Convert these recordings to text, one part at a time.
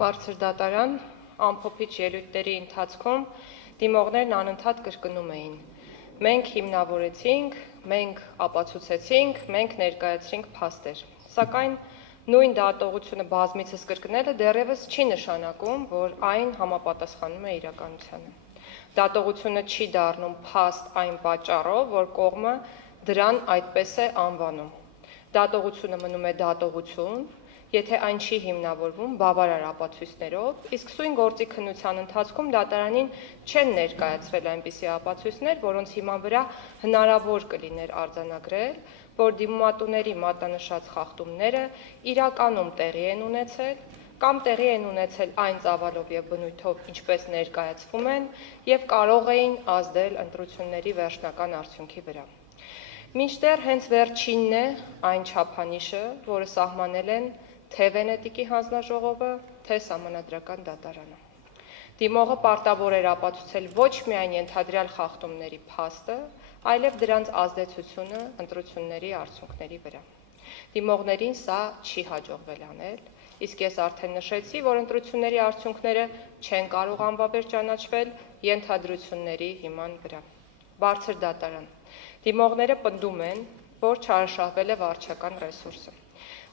Բարձր դատարան ամփոփիչ ելույթների ընթացքում դիմողներն անընդհատ կրկնում էին. մենք հիմնավորեցինք, մենք ապացուցեցինք, մենք ներկայացրինք փաստեր։ Սակայն նույն դատողությունը բազմիցս կրկնելը դեռևս չի նշանակում, որ այն համապատասխանում է իրականությանը։ Դատողությունը չի դառնում փաստ այն պատճառով, որ կողմը դրան այդպես է անվանում։ Դատողությունը մնում է դատողություն, եթե այն չի հիմնավորվում բավարար ապացույցներով, իսկ սույն գործի քննության ընթացքում դատարանին չեն ներկայացրել այնպիսի ապացույցներ, որոնց հիման վրա հնարավոր կլիներ արձանագրել, որ դիմումատուների մատնանշած խախտումները իրականում տեղի են ունեցել կամ տեղի են ունեցել այն ծավալով և բնույթով, ինչպես ներկայացվում են, և կարող էին ազդել ընտրությունների վերջնական արդյունքի վրա։ Մինչդեռ հենց վերջինն է այն չափանիշը, որը սահմանել են թե Վենետիկի հանձնաժողովը, թե Սահմանադրական դատարանը։ Դիմողը պարտավոր էր ապացուցել ոչ միայն ենթադրյալ խախտումների փաստը, այլև դրանց ազդեցությունը ընտրությունների արդյունքների վրա։ Դիմողներին սա չի հաջողվել անել, իսկ ես արդեն նշեցի, որ ընտրությունների արդյունքները չեն կարող անվավեր ճանաչվել ենթադրությունների հիման վրա։ Բարձր դատարան։ Դիմողները պնդում են, որ չարաշահվել է վարչական ռեսուրսը։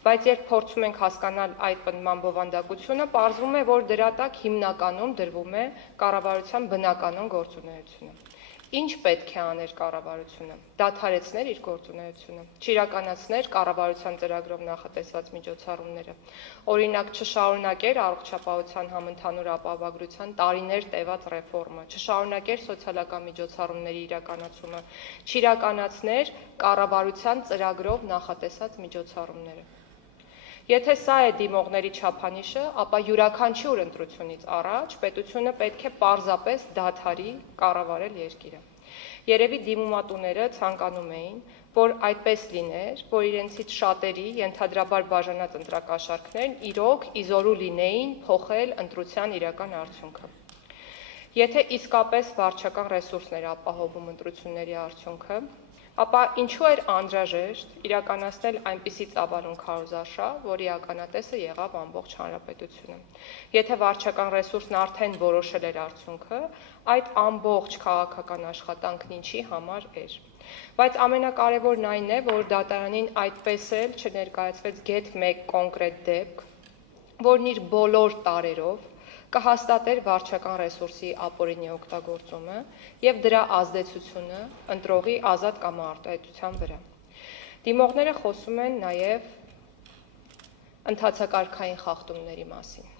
Բայց երբ փորձում ենք հասկանալ այդ պնդման բովանդակությունը, պարզվում է, որ դրա տակ հիմնականում դրվում է կառավարության բնականon գործունեությունը։ Ինչ պետք է աներ կառավարությունը։ Դադարեցներ իր գործունեությունը, չիրականացներ կառավարության ծրագրով նախատեսված միջոցառումները, օրինակ չշարունակեր առողջապահության համընդհանուր ապահովագրության տարիներ տևած ռեֆորմը, չշարունակեր սոցիալական միջոցառումների իրականացումը, չիրականացներ կառավարության ծրագրով նախատեսած միջոցառումները։ Եթե սա է դիմողների չափանիշը, ապա յուրաքանչյուր ընտրությունից առաջ պետությունը պետք է պարզապես դադարի կառավարել երկիրը։ Երևի դիմումատուները ցանկանում էին, որ այդպես լիներ, որ իրենցից շատերի ենթադրաբար բաժանած ընտրակաշառքներն իրոք իզորու լինեին փոխել ընտրության իրական արդյունքը։ Եթե իսկապես վարչական ռեսուրսներ ապահովում ընտրությունների արդյունքը, ապա ինչու էր անհրաժեշտ իրականացնել այնպիսի ծավալուն քարոզարշավ, որի ականատեսը եղավ ամբողջ հանրապետությունը։ Եթե վարչական ռեսուրսն արդեն որոշել էր արդյունքը, այդ ամբողջ քաղաքական աշխատանքն ինչի համար էր։ Բայց ամենակարևորն այն է, որ դատարանին այդպես էլ չներկայացվեց գեթ մեկ կոնկրետ դեպք, որն իր բոլոր տարրերով կհաստատեր վարչական ռեսուրսի ապօրինի օգտագործումը և դրա ազդեցությունը ընտրողի ազատ կամարտահայտության վրա։ Դիմողները խոսում են նաև ընթացակարգային խախտումների մասին։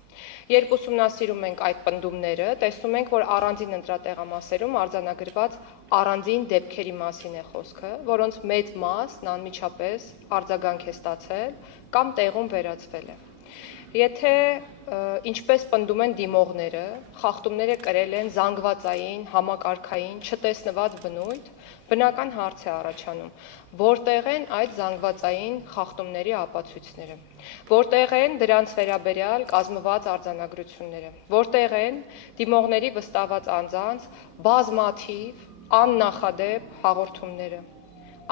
Երբ ուսումնասիրում ենք այդ պնդումները, տեսնում ենք, որ առանձին ընտրատեղամասերում արձանագրված առանձին դեպքերի մասին է խոսքը, որոնց մեծ մասն անմիջապես արձագանք է ստացել կամ տեղում վերացվել է։ Եթե ինչպես պնդում են դիմողները, խախտումները կրել են զանգվածային, համակարգային, չտեսնված բնույթ, բնական հարց է առաջանում, որտեղ են այդ զանգվածային խախտումների ապացույցները, որտեղ են դրանց վերաբերյալ կազմված արձանագրությունները, որտեղ են դիմողների վստահված անձանց բազմաթիվ աննախադեպ հաղորդումները։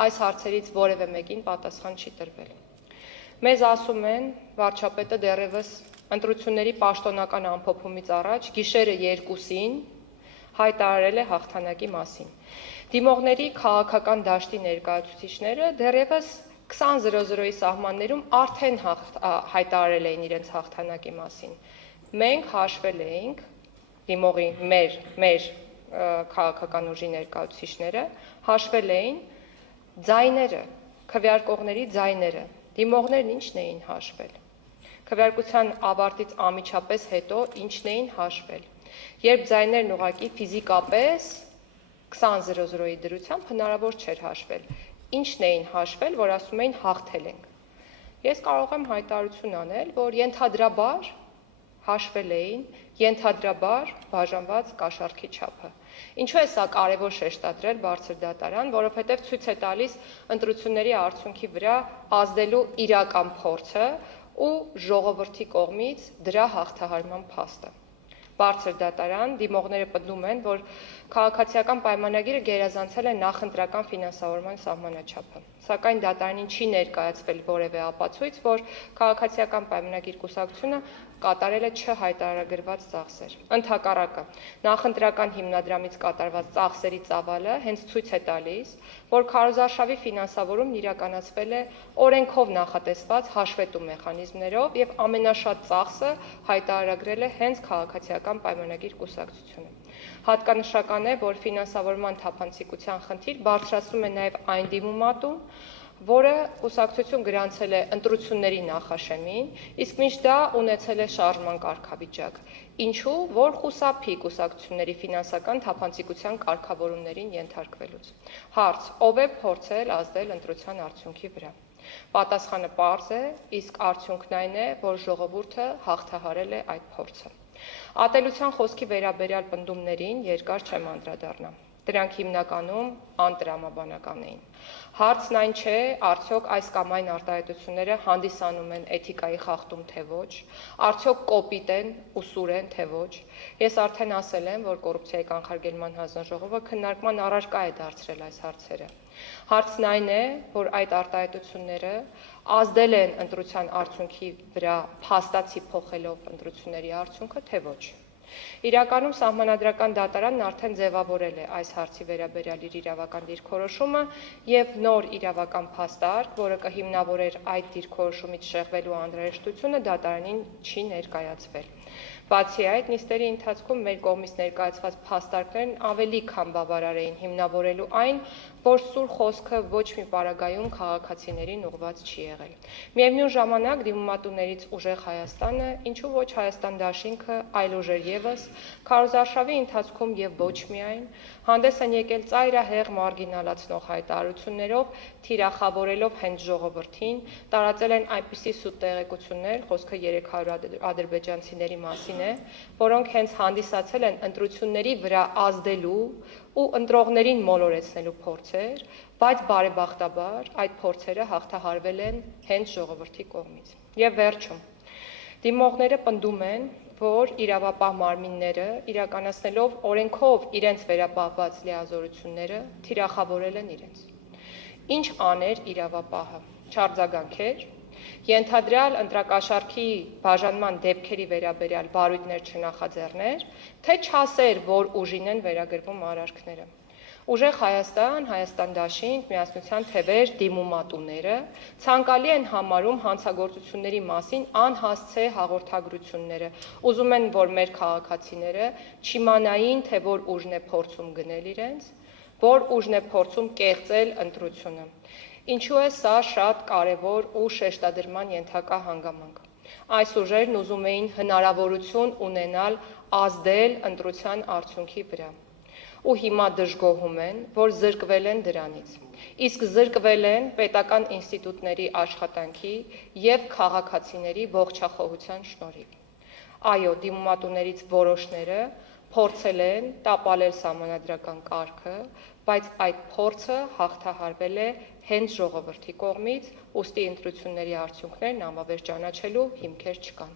Այս հարցերից որևէ մեկին պատասխան չի տրվել։ Մեզ ասում են, վարչապետը դեռևս ընտրությունների պաշտոնական ամփոփումից առաջ գիշերը 2-ին հայտարարել է հաղթանակի մասին։ Դիմողների քաղաքական դաշտի ներկայացուցիչները դեռևս 20:00-ի սահմաններում արդեն հայտարարել էին իրենց հաղթանակի մասին։ Մենք հաշվել էինք, դիմողի մեր քաղաքական ուժի ներկայացուցիչները հաշվել էին ձայները, քվեարկողների ձայները, դիմողներն ինչն էին հաշվել։ Քվեարկության ավարտից անմիջապես հետո ինչն էին հաշվել։ Երբ ձայներն ուղղակի ֆիզիկապես 20:00-ի դրությամբ հնարավոր չէր հաշվել։ Ինչն էին հաշվել, որ ասում էին հաղթել ենք։ Ես կարող եմ հայտարարություն անել, որ ենթադրաբար հաշվել էին ենթադրաբար բաժանված կաշառքի չափը։ Ինչու է սա կարևոր շեշտադրել բարձր դատարան, որովհետև ցույց է տալիս ընտրությունների արդյունքի վրա ազդելու իրական փորձը ու ժողովրդի կողմից դրա հաղթահարման փաստը։ Բարձր դատարան դիմողները պնդում են, որ քաղաքացիական պայմանագիրը գերազանցել է նախընտրական ֆինանսավորման սահմանաչափը։ Սակայն դատարանին չի ներկայացվել որևէ ապացույց, որ քաղաքացիական պայմանագիր կուսակցությունը կատարել է չհայտարարագրված ծախսեր։ Ընդհակառակը, նախընտրական հիմնադրամից կատարված ծախսերի ծավալը հենց ցույց է տալիս, որ քարոզարշավի ֆինանսավորումն իրականացվել է օրենքով նախատեսված հաշվետու մեխանիզմներով եւ ամենաշատ ծախսը հայտարարագրել է հենց քաղաքացիական պայմանագիր կուսակցությունը։ Հատկանշական է, որ ֆինանսավորման թափանցիկության խնդիր բարձրացնում է նաև այն դիմումատուն, որը կուսակցություն գրանցել է ընտրությունների նախաշեմին, իսկ մինչ դա ունեցել է շարժման կարգավիճակ, ինչու, որ խուսափի կուսակցությունների ֆինանսական թափանցիկության կարգավորումներին ենթարկվելուց։ Հարց. ով է փորձել ազդել ընտրության արդյունքի վրա։ Պատասխանը պարզ է, իսկ արդյունքն այն է, որ ժողովուրդը հաղթահարել է այդ փորձը։ Ատելության խոսքի վերաբերյալ պնդումներին երկար չեմ անդրադառնա։ Դրանք հիմնականում անտրամաբանական էին։ Հարցն այն չէ, արդյոք այս կամ այն արտահայտությունները հանդիսանում են էթիկայի խախտում, թե ոչ, արդյոք կոպիտ են ու սուր են, թե ոչ։ Ես արդեն ասել եմ, որ կոռուպցիայի կանխարգելման հանձնաժողովը քննարկման առարկա է դարձրել այս հարցերը։ Հարցն այն է, որ այդ արտահայտությունները ազդել են ընտրության արդյունքի վրա փաստացի փոխելով ընտրությունների արդյունքը, թե ոչ։ Իրականում Սահմանադրական դատարանն արդեն ձևավորել է այս հարցի վերաբերյալ իր իրավական դիրքորոշումը եւ նոր իրավական փաստարկ, որը կհիմնավորեր այդ դիրքորոշումից շեղվելու անհրաժեշտությունը, դատարանին չի ներկայացվել։ Բացի այդ, նիստերի ընթացքում մեր կողմից ներկայացված փաստարկներն ավելի քան բավարար էին հիմնավորելու այն, որ սուր խոսքը ոչ մի պարագայում քաղաքացիներին ուղղված չի եղել։ Միևնույն ժամանակ դիմումատուներից ուժեղ Հայաստանը, ինչու ոչ Հայաստան դաշինքը, այլ ուժեր ևս, քարոզարշավի ընթացքում եւ ոչ միայն հանդես են եկել ծայրահեղ մարգինալացնող հայտարարություններով, թիրախավորելով հենց ժողովրդին, տարածել են այնպիսի սուտ տեղեկություններ, խոսքը 300 ադրբեջանցիների մասին է, որոնք հենց հանդիսացել են ընտրությունների վրա ազդելու ու ընտրողներին մոլորեցնելու փորձեր, բայց բարեբախտաբար այդ փորձերը հաղթահարվել են հենց ժողովրդի կողմից։ Եվ վերջում, դիմողները պնդում են, որ իրավապահ մարմինները իրականացնելով օրենքով իրենց վերապահված լիազորությունները թիրախավորել են իրենց։ Ինչ աներ իրավապահը, չարձագանքեր, ենթադրյալ ընտրակաշառքի բաժանման դեպքերի վերաբերյալ բարույթներ չնախաձեռներ, թե չասեր, որ ուժին են վերագրվում արարքները։ Ուժեղ Հայաստան, Հայաստան դաշինք, միասնության թևեր, դիմումատուները ցանկալի են համարում հանցագործությունների մասին անհասցե հաղորդագրությունները, ուզում են, որ մեր քաղաքացիները չիմանային, թե որ ուժն է փորձում գնել իրենց, որ ուժն է փորձում կեղծել ընտրությունը։ Ինչու է սա շատ կարևոր ու շեշտադրման ենթակա հանգամանք։ Այս ուժերն ուզում էին հնարավորություն ունենալ ազդել ընտրության արդյունքի վրա։ Ու հիմա դժգոհում են, որ զրկվել են դրանից։ Իսկ զրկվել են պետական ինստիտուտների աշխատանքի եւ քաղաքացիների ողջախոհության շնորհիվ։ Այո, դիմումատուներից որոշները փորձել են տապալել սահմանադրական կարգը, բայց այդ փորձը հաղթահարվել է հենց ժողովրդի կողմից, ուստի ընտրությունների արդյունքներն անվավեր ճանաչելու հիմքեր չկան։